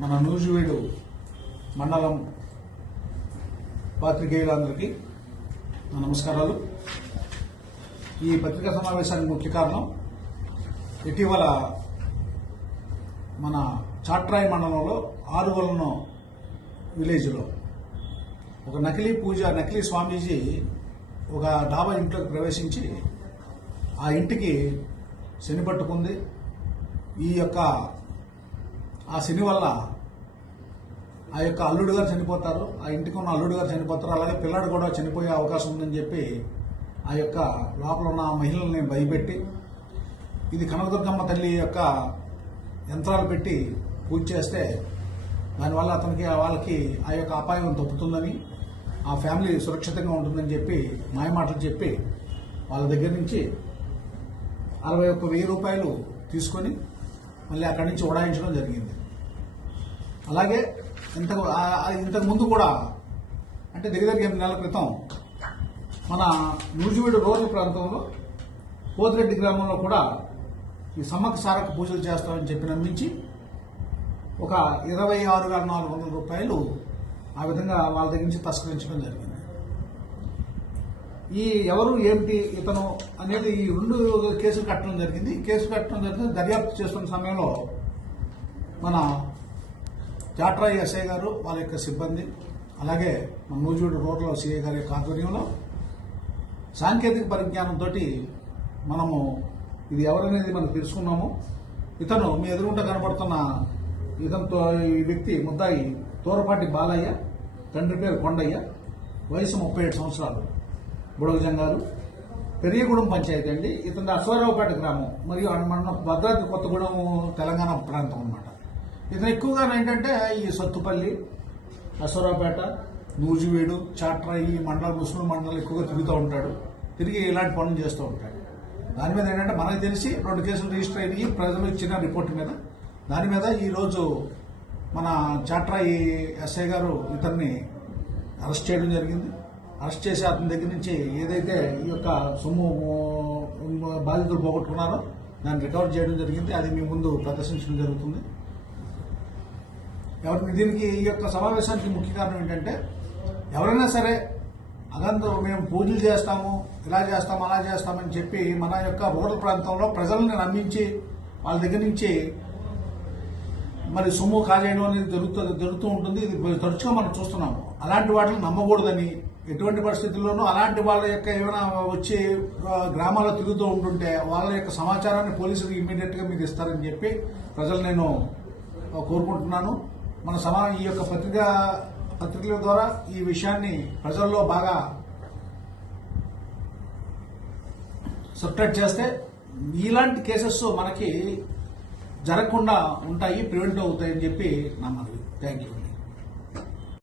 మన నూజివీడు మండలం పాత్రికేయులందరికీ నమస్కారాలు. ఈ పత్రికా సమావేశానికి ముఖ్య కారణం ఇటీవల మన చాట్రాయి మండలంలో ఆరువలను విలేజ్లో ఒక నకిలీ స్వామీజీ ఒక డాబా ఇంట్లోకి ప్రవేశించి ఆ ఇంటికి శని పట్టుకుంది. ఆ శని వల్ల ఆ యొక్క అల్లుడు గారు చనిపోతారు, ఆ ఇంటికి ఉన్న అల్లుడు గారు చనిపోతారు, అలాగే పిల్లాడు కూడా చనిపోయే అవకాశం ఉందని చెప్పి ఆ యొక్క లోపల ఉన్న మహిళల్ని భయపెట్టి ఇది కనకదుర్గమ్మ తల్లి యొక్క యంత్రాలు పెట్టి పూజ చేస్తే దానివల్ల వాళ్ళకి ఆ యొక్క అపాయం తప్పుతుందని, ఆ ఫ్యామిలీ సురక్షితంగా ఉంటుందని చెప్పి మాయమాటలు చెప్పి వాళ్ళ దగ్గర నుంచి 61,000 రూపాయలు తీసుకొని మళ్ళీ అక్కడి నుంచి ఉడాయించడం జరిగింది. అలాగే ఇంతకు ముందు కూడా అంటే దగ్గర 8 నెలల క్రితం మన నూజివీడు రూరల్ ప్రాంతంలో పోతిరెడ్డి గ్రామంలో కూడా ఈ సమ్మక్క సారక్క పూజలు చేస్తామని చెప్పి నమ్మించి ఒక 26,400 రూపాయలు ఆ విధంగా వాళ్ళ దగ్గర నుంచి తస్కరించడం జరిగింది. ఈ ఎవరు ఏమిటి ఇతను అనేది ఈ 2 కేసులు కట్టడం జరిగింది. దర్యాప్తు చేస్తున్న సమయంలో మన చాట్రాయి ఎస్ఐ గారు వాళ్ళ యొక్క సిబ్బంది అలాగే మన నూజివీడు రూరల్ సిఐ గారి యొక్క ఆధ్వర్యంలో సాంకేతిక పరిజ్ఞానంతో మనము ఇది ఎవరనేది మనం తెలుసుకున్నాము. ఇతను మీ ఎదురుగుంట కనబడుతున్న ఈ వ్యక్తి ముద్దాయి తోరపాటి బాలయ్య, తండ్రి పేరు కొండయ్య, వయసు 37 సంవత్సరాలు, బుడగజంగారు, పెరియగూడెం పంచాయతీ అండి. ఇతని అశ్వారావుపేట గ్రామం మరియు మన భద్రాద్రి కొత్తగూడెం తెలంగాణ ప్రాంతం అన్నమాట. ఇతను ఎక్కువగా ఏంటంటే ఈ సత్తుపల్లి, అశ్వారావుపేట, నూజివీడు, చాట్రాయి మండలం, ముస్లిం మండలం ఎక్కువగా తిరుగుతూ ఉంటాడు. తిరిగి ఇలాంటి పనులు చేస్తూ ఉంటాడు. దాని మీద ఏంటంటే మనకు తెలిసి 2 కేసులు రిజిస్టర్ అయ్యి ప్రజలు ఇచ్చిన రిపోర్ట్ మీద దాని మీద ఈరోజు మన చాట్రాయి ఎస్ఐ గారు ఇతన్ని అరెస్ట్ చేయడం జరిగింది. అరెస్ట్ చేసి అతని దగ్గర నుంచి ఏదైతే ఈ యొక్క సొమ్ము బాధితులు పోగొట్టుకున్నారో దాన్ని రికవర్ చేయడం జరిగింది. అది మీ ముందు ప్రదర్శించడం జరుగుతుంది. దీనికి ఈ యొక్క సమావేశానికి ముఖ్య కారణం ఏంటంటే ఎవరైనా సరే మేము పూజలు చేస్తాము, ఇలా చేస్తాము, అలా చేస్తామని చెప్పి మన యొక్క రూరల్ ప్రాంతంలో ప్రజల్ని నమ్మించి వాళ్ళ దగ్గర నుంచి మరి సొమ్ము కాజేయడం అనేది జరుగుతూ ఉంటుంది. ఇది తరచుగా మనం చూస్తున్నాము. అలాంటి వాటిని నమ్మకూడదని, ఎటువంటి పరిస్థితుల్లోనూ అలాంటి వాళ్ళ యొక్క ఏమైనా వచ్చి గ్రామాల్లో తిరుగుతూ ఉంటుంటే వాళ్ళ యొక్క సమాచారాన్ని పోలీసులకు ఇమ్మీడియట్ గా మీరు ఇస్తారని చెప్పి ప్రజలు నేను కోరుకుంటున్నాను. ఈ యొక్క పత్రికల ద్వారా ఈ విషయాన్ని ప్రజల్లో బాగా సబ్స్క్రైబ్ చేస్తే ఇలాంటి కేసెస్ మనకి జరగకుండా ఉంటాయి, ప్రివెంట్ అవుతాయని చెప్పి నా మనవి. Thank you.